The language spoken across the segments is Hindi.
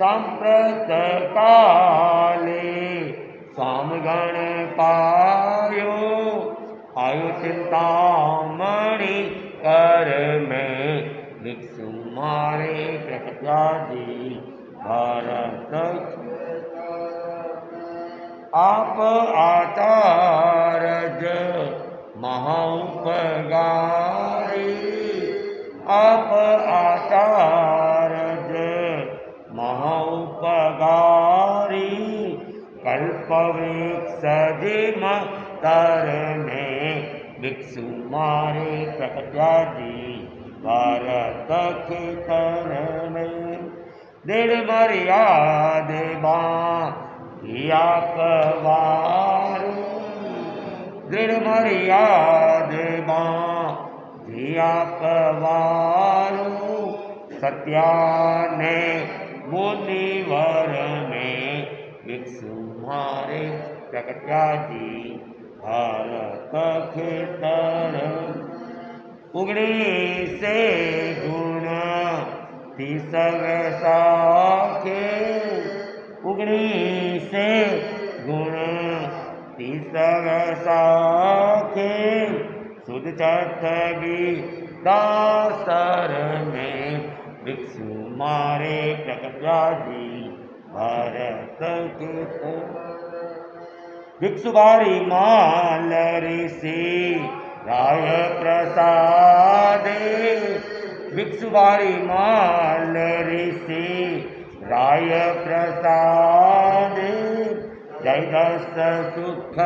सांप्रत काले सामगण पायो आयु चिंतामणि कर में भिक्षु मारे प्रकटाजी भारत आप आचार्य महाउपगारी आप आचार्य महाउपगारी कल्पवृक्ष जिम तर में भिक्षु मारे प्रकटाजी भारत के तर में दृढ़ मर्याद पवारो दृढ़ मर्याद पवारो सत्याने मुनिवर में भिक्षु मारे प्रकटाजी भारत के तर उगड़ी से गुण तीसव साखे उगड़ी से गुण तीसव साखे सुध चतगी दासर में भिक्षु मारे प्रकटाजी भारत के भिक्षु बारी माल ऋषि राय प्रसादे भिक्षु बारी माल ऋषि राय प्रसादे जय दस सुख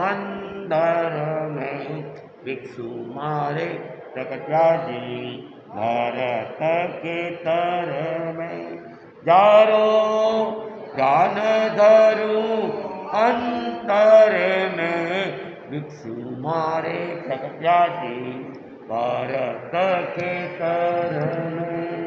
मंदर में भिक्षु मारे प्रकटाजी भारत के तर में जारो ज्ञान धरू अंतर में भिक्षु मारे प्रकटाजी भारत के तर में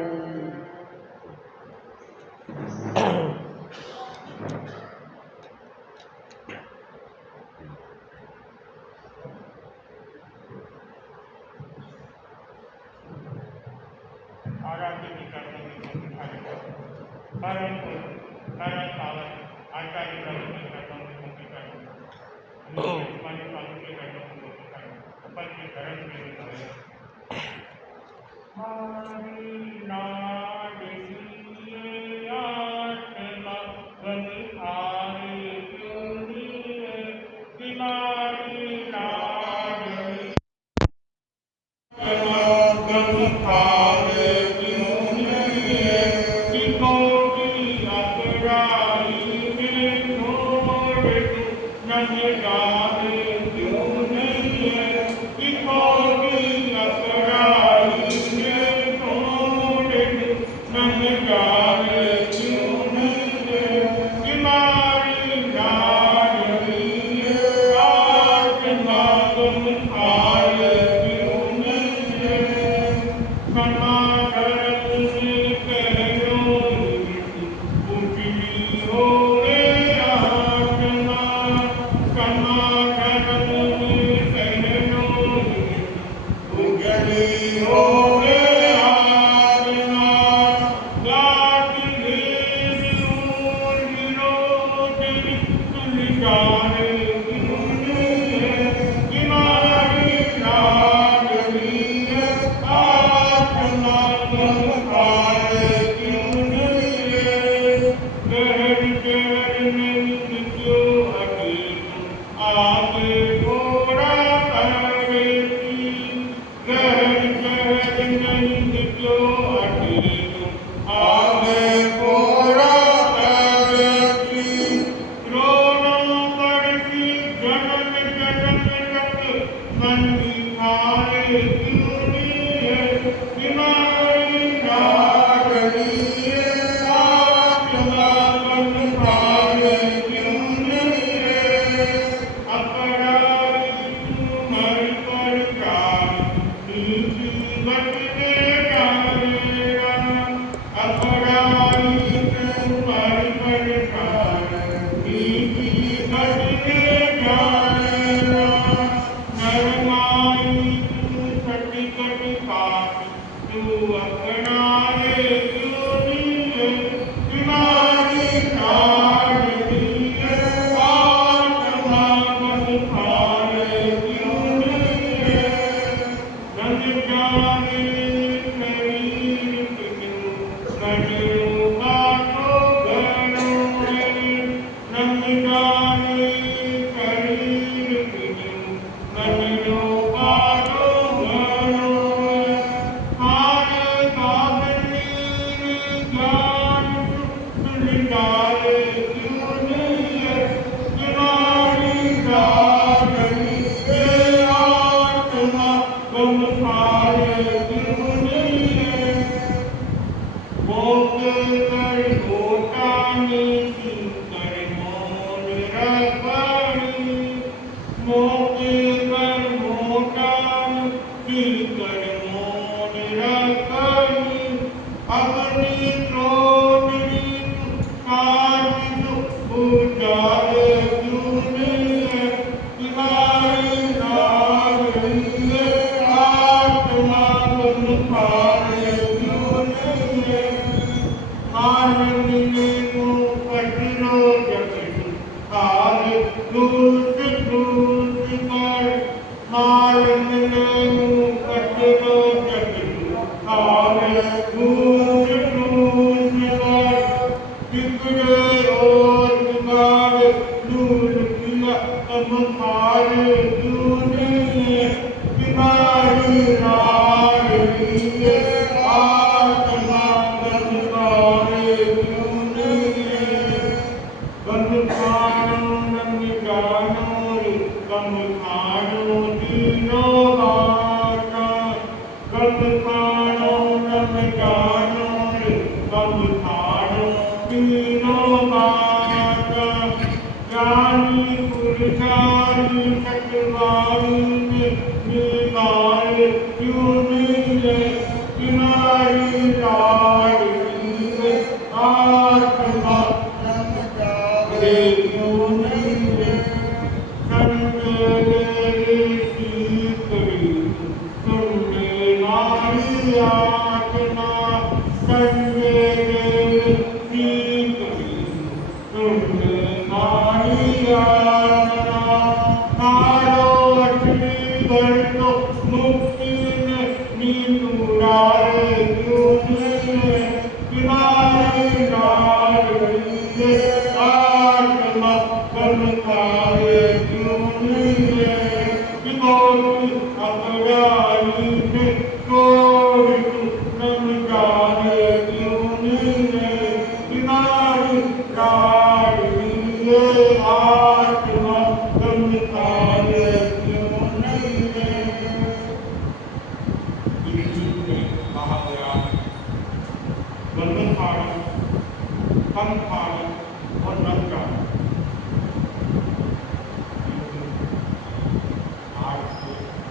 मोके कर मोटान की कर मोन रखनी अग्नि क्रोधनी काज उजाले जूनिए तुम्हारी नारिये आत्मा तुम्हारे जूनिए माननीय को कठिनो जगत आगे दूस दूस कर माननीय को कठिनो जगत आगे दूस दूस कर जिगरे और जिगारे नूर किया तुम्हारे जूनिए तुम्हारी नारिये आत्मा तुम्हारे जूनिए गंधानो नंगानो गंधानो दीनो माता गंधानो नंगानो गंधानो दीनो माता ज्ञानी पुरुषारी सतवारी निभाए क्यों नहीं तुम्हारी लाडली आत्मा मुक्ति में नीतुरारे जूनिए तुम्हारी नारिये आत्मा तुम्हारे जूनिए विभूति अपराधी से कोई तुम जाने जूनिए तुम्हारी नारिये आत्मा तुम्हारे और रमजान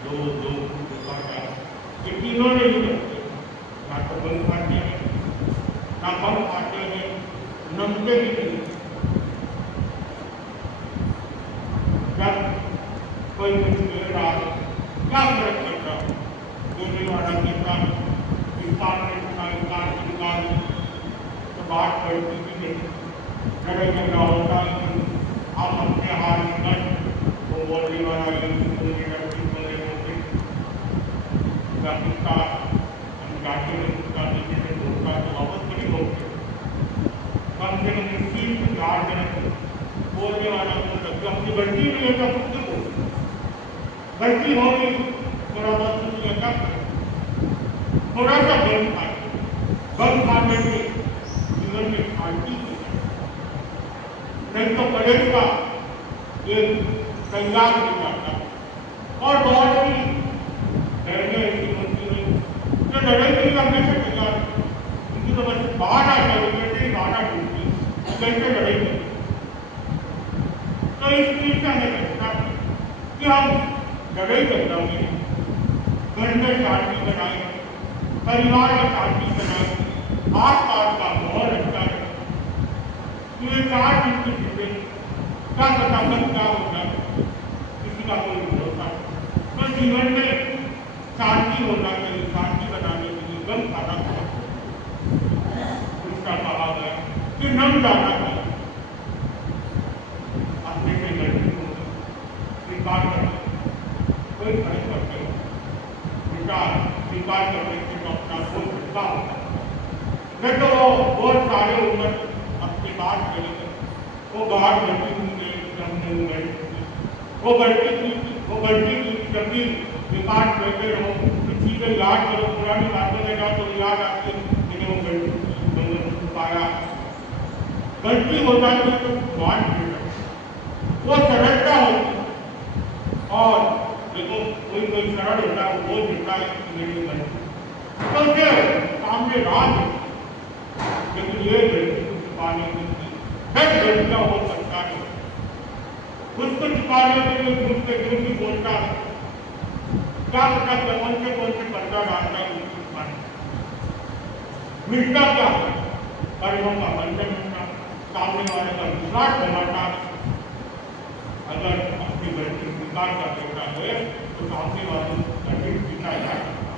दो ये तीनों नहीं करते ना तो बल खाते हैं ना बल खाते हैं नमते भी नहीं जब कोई मेरा क्या फर्क पड़ता बोलने वाला के साथ इंसान की दुकान तो बात करती भी नहीं लड़ाई झगड़ा होता है हम अपने हाथ में वो बोलने वाला बोलने होते का हम जाते हैं उसका नीचे से धोखा तो वापस नहीं होते कम से कम इस चीज को याद करें बोलने वाला तो अपनी गलती नहीं है तो खुद को गलती होगी थोड़ा बहुत थोड़ा सा बल खाने से जीवन में शांति नहीं तो पड़ेगा एक तैयार हो जाता और बहुत ही लड़ने ऐसी होती है जो लड़ाई के लिए हमेशा तैयार उनकी तो बस बाहर आ जाए कैसे ही बाहर आ ढूंढती कैसे लड़ाई करती तो इस चीज का हमें लगता कि हम लड़ाई करता हूँ घर में शांति बनाए परिवार में शांति बनाए आस पास का माहौल अच्छा है ये चार दिन की चीजें क्या पता कब क्या होगा किसी का कोई भरोसा तो जीवन में शांति होना चाहिए शांति बनाने के लिए गम खाना चाहिए उसका कहा गया कि नम जाना चाहिए अपने से गलती को स्वीकार करना कोई फर्क पड़ते स्वीकार करने से तो अपना कोई झटका होता नहीं तो वो बहुत सारे उम्र अपनी बात करेंगे वो बाहर गलती हुई नहीं वो गलती की जब भी विकास करते रहो किसी को याद करो पुरानी बातों में जाओ तो याद आती मैंने वो गलती पाया गलती हो जाती है तो मान वो सरलता होती और देखो कोई सरल होता है वो दिखता है मेरी गलती तो फिर सामने रात लेकिन ये गलती को छुपाने की 10 गलतियां हो सकता है उसको कार्यों के लिए झूठ पे झूठ भी बोलता है, क्या पता कौन से पर्दा डालता है उसकी दुकान। मिलता क्या है? कर्मों का बंधन होता, सामने वाले का विश्वास बनाता। अगर अपनी गलती स्वीकार कर देता है तो सामने वाले गलती जीता जा सकता।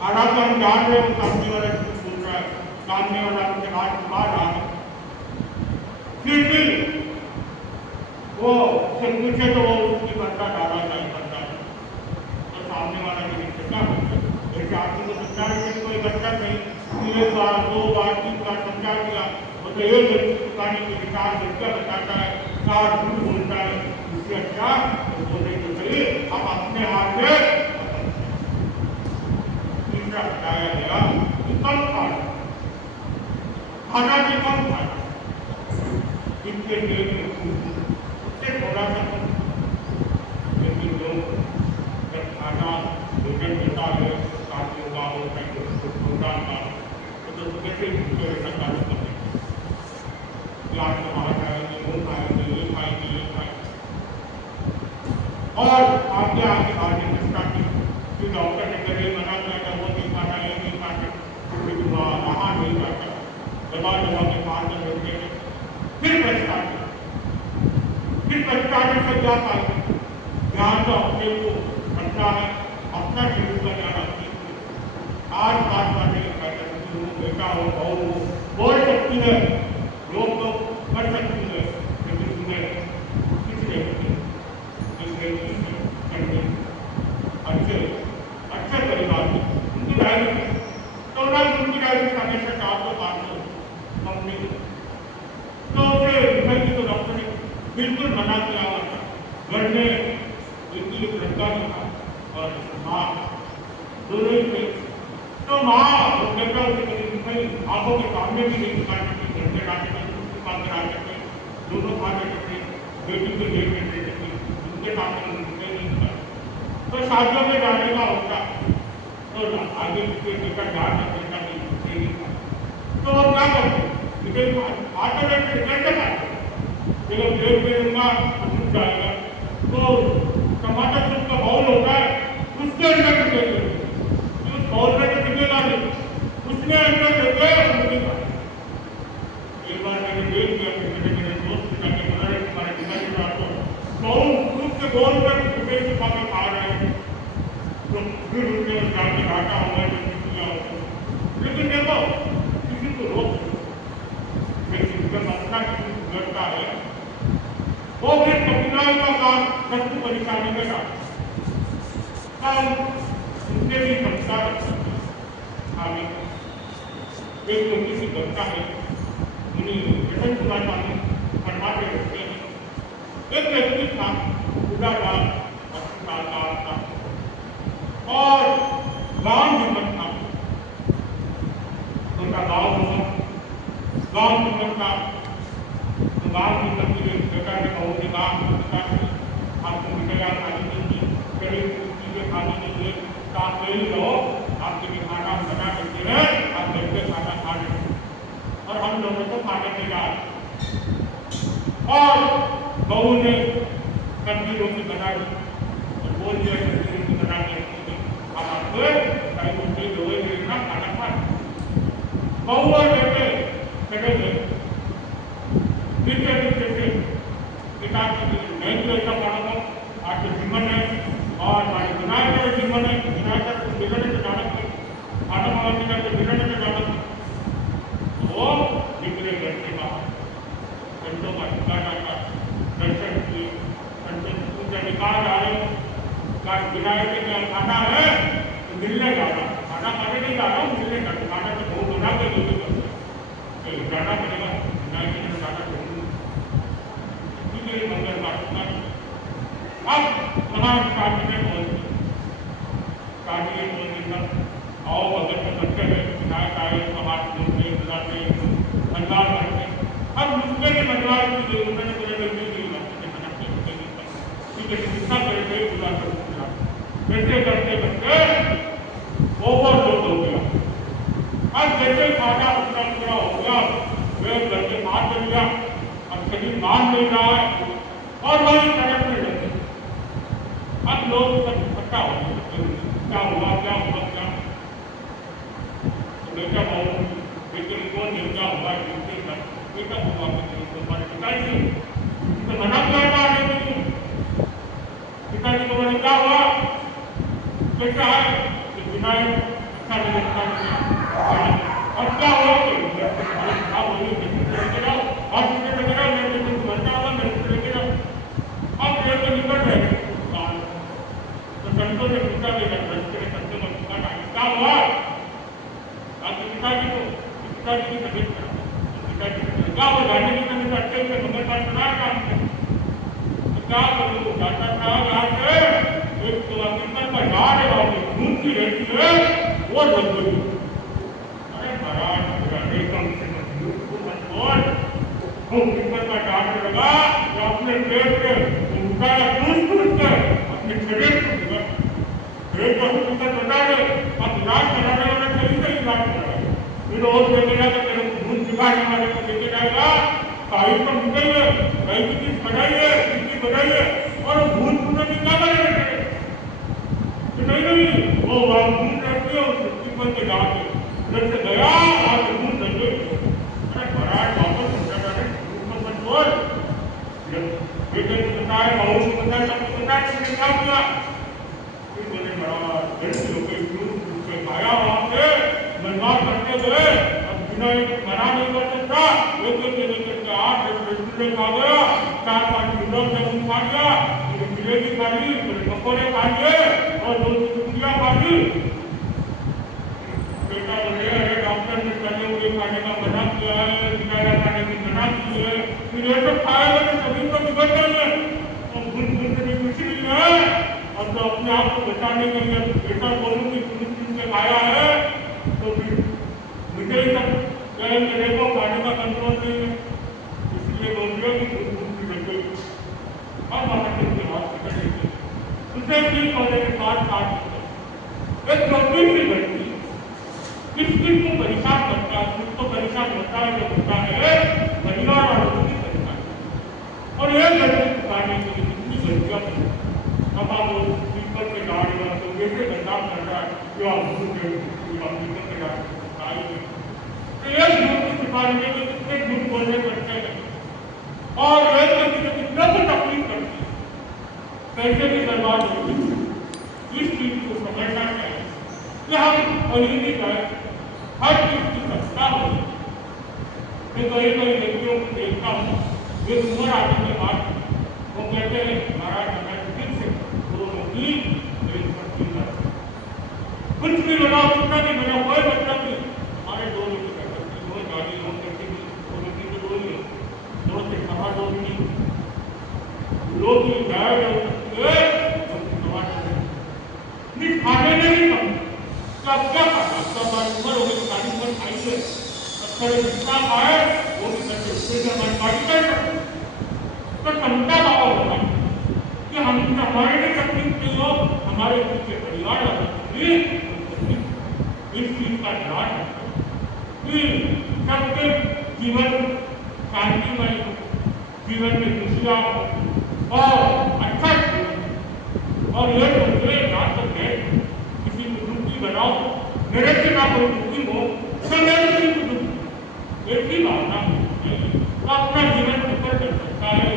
हालांकि हम जान रहे हो सामने वाला झूठ बोल रहा है, सामने वाला अपने हाथ उठा रहा है, फिर भी वो से पूछे तो वो उसकी पर्दा डाला जाए पर्दा, तो सामने वाला के लिए क्या करते? जैसे आपको तो समझाने की कोई गलत नहीं, 1 बार 2 बार 3 बार समझा दिया, वो तो एक गलती चुकाने के लिए 4 गलतियां बताता है, 4 झूठ बोलता है। इससे अच्छा तो बोले तो सही आप अपने हाथ से। तीसरा बताया गया कि कम खाना भी कम खाना, जिसके पेट में उससे थोड़ा सा कम। लेकिन लोग जब खाना भोजन होता है शादियों का हो चाहे प्रोग्राम का, तो सुबह से भूखे रहना चालू कर देते हैं कि आज तो बाहर खाएंगे, वो खाएंगे, ये खाएंगे, ये खाएंगे, और आगे आगे आगे निष्ठा की डॉक्टर ने कभी मना किया था वो नहीं खाना, ये नहीं खाना, वहाँ नहीं खाता, दबा दबा के पार कर देते हैं। फिर पछताने से क्या पाएंगे? ध्यान तो अपने को रखना है, अपना शरीर का ध्यान रखने को। आज बात करने बेटा हो बहू हो बोल सकती है, लोग तो कर सकती है, लेकिन तुम्हें किस करनी अच्छे परिवार में उनकी डायरी तो ना उनकी डायरी हमेशा चार तो 500 कंपनी, तो उसे तो डॉक्टर ने बिल्कुल मना किया हुआ था। घर में एक लड़का भी था और माँ दोनों ही थे, तो माँ और बेटा उसे कभी आंखों के सामने भी नहीं दिखा सकते, घर में लाते थे, उसके पास करा सकते, दोनों खा लेते थे, बेटी को देख लेते थे, उनके सामने उनसे नहीं दिखा। तो शादियों में जाने का होता तो आगे पीछे बेटा ध्यान रख बेटा नहीं था, तो वो क्या करते आटे में कैसे खाते, जब पेट में उनका घुस जाएगा तो टमाटर सूप का बाउल होता है उसके अंदर टिकेगा, उस बाउल में तो टिकेगा नहीं, उसमें अंदर देते एक बार मैंने देख लिया कि मेरे दोस्त के जाके बना रहे तुम्हारे पिताजी रात को बाउल सूप के गोल पर टिके छुपा के खा रहे हैं, तो फिर उनके जाके घाटा हुआ है। लेकिन देखो किसी को रोक अपना करता है वो फिर कठिनाई का काम सख्त परेशानी में डालता उनसे भी क्षमता रख सकते आगे। एक छोटी सी घटना है, उन्हीं जतन कुमार स्वामी फरमाते रहते हैं, एक व्यक्ति था पूरा गाँव 80 साल का था और गाँव जीवन था, उनका गाँव जीवन था। गाँव की तस्वीरें बेटा ने बहू ने कहा आपको मिठाइयाँ खानी नहीं, कड़ी चीजें खानी नहीं, आप ले ही रहो, आपके लिए खाना बना देते हैं, आप घर पे खाना खा लेते और हम लोगों को खाने के जा और बहू ने सब्जी रोटी बना दी और बोल दिया सब्जी रोटी बना के आप आपको कई रोटी लोहे लेना खाना खा। बहू और बेटे चले गए, पिता नहीं तो ऐसा पढ़ा आज तो जीवन है और हमारे विनायक जीवन है, विनायक मिलन से जानक है, खाना मांगने का मिलन से जानक है, वो निकले घर के बाहर घंटों का टिका जाता दर्शन किए, उनसे निकाल डाले विनायक के खाना है तो मिलने जाना, खाना खाने नहीं जा रहा हूँ मिलने का, खाना तो बहुत बना के जो जाना पड़ेगा विनायक ने जाना जरूर मंगल का। अब वहाँ शादी में पहुंचे, शादी आओ भगत में बच्चे हैं विनायक आए समाज बोलते बुलाते परिवार करते, अब दूसरे के परिवार की जरूरत है चिकित्सा करके पूरा कर दिया, वैसे करते करते ओवरलोड हो गया। अब जैसे खाना पूरा पूरा हो गया वे घर के बाहर चल गया, अब शरीर मान नहीं रहा है और वही सड़क में अब लोग सब इकट्ठा हो क्या हुआ क्या हुआ क्या, तो बेटा बहु लेकिन कौन क्या हुआ बेटा हुआ हमारे पिताजी तो मना किया था आने के लिए, पिताजी को बोले क्या हुआ कैसा है कि बिना अच्छा नहीं लगता और क्या हुआ आप बोलिए लेके जाओ हॉस्पिटल लेके जाओ मेरे को बनता होगा मेरे को लेके जाओ, अब मेरे को निकल रहे तो संतों ने पूछा मेरा संतों ने पूछा क्या हुआ आपके पिताजी को, पिताजी की तबीयत खराब, पिताजी क्या वो गाने की तबीयत अच्छे से मंगल पाठ सुना काम से तो क्या करूँ जाता था यहाँ से एक तो अमेरिकन का यार है वहाँ पे खून की रहती है वो लग गई, अरे महाराज कम से मत बोल अमेरिकन का यार लगा तो अपने पेट पे उनका टूट के अपने शरीर को लगा पेट को हॉस्पिटल बता दे अब इलाज कराने वाला सही से इलाज कराए फिर और लेके जाकर तेरे खून दिखाने वाले को लेके जाएगा साहिल को निकलिए भाई की चीज बढ़ाइए किसकी बढ़ाइए और भूल पूरे में क्या करेंगे नहीं वो वहाँ भूल रहती है उस पर के जाके उधर से गया वहाँ से भूल रह गई, अरे महाराज वापस समझा जाए मत बोल बेटे को बताया बहू को बताया सबको बताया तुमने क्या किया, फिर बोले महाराज जैसे लोग खाया वहाँ से मनवा करते गए अब बिना मना नहीं कर सकता एक करके 8 रसगुल्ले खा गया 4-5 गुलाब जामुन खा गया जिलेबी खा ली पकौड़े खा लिए और 2 टिकिया खा ली, बेटा बोले अरे डॉक्टर ने तले हुए खाने का मना किया है मिठाई खाने की मना की है फिर ये सब खाएगा तो सभी को बिगड़ जाएंगे और भूल भूल से भी कुछ नहीं है और तो अपने आप को बचाने के लिए बेटा बोलूँ कि पुलिस से खाया है तो फिर मुझे ही सब कहेंगे देखो खाने का कंट्रोल नहीं है इसलिए बोल रहे कि भूल भूल की लग गई अब महाराज के हॉस्पिटल लेके उसे ठीक होने के बाद एक छोटी सी लड़की किस को परेशान करता है खुद को परेशान होता है जो होता है परिवार वालों को भी परेशान और एक लड़की पुकारने के लिए कितनी लड़कियां अब आप पीपल के गाड़ी में तो कैसे बदनाम कर रहा है जो आप पीपल के गाड़ी तो एक झूठ की सिफारिश में कितने झूठ बोलने पड़ते हैं और एक लड़की को कितना भी तकलीफ करती है कैसे भी बर्बाद होती है, इस चीज को समझना चाहिए कि हम अहिंदी का हर चीज की सत्ता हो। मैं कई व्यक्तियों को देखता हूँ एक उम्र आने के बाद वो कहते हैं महाराज हमारे फिर से दोनों की कुछ भी बनाओ कितना भी बनाओ कोई मतलब नहीं हमारे दोनों की दो गाड़ी हो करके दोनों की तो दो ही दो से सवा दो की लोग की गाय हो सकती है खाने में नहीं कम तो अब क्या खाना आपका बार उम्र हो गई गाड़ी पर खाइए अक्सर जितना खाए वो भी करते उससे हमारी गाड़ी कर सकते तो क्षमता बाबा होता है कि हम हमारे लिए तकलीफ नहीं हो हमारे पीछे परिवार वालों को भी इस चीज का ध्यान रखो कि सबके जीवन शांतिमय हो जीवन में खुशियाँ हो और अच्छा जीवन और ये सोचिए ना तो मैं किसी को दुखी बनाओ मेरे से ना कोई दुखी हो तो मैं किसी को दुखी एक ही भावना तो अपना जीवन सफल कर सकता है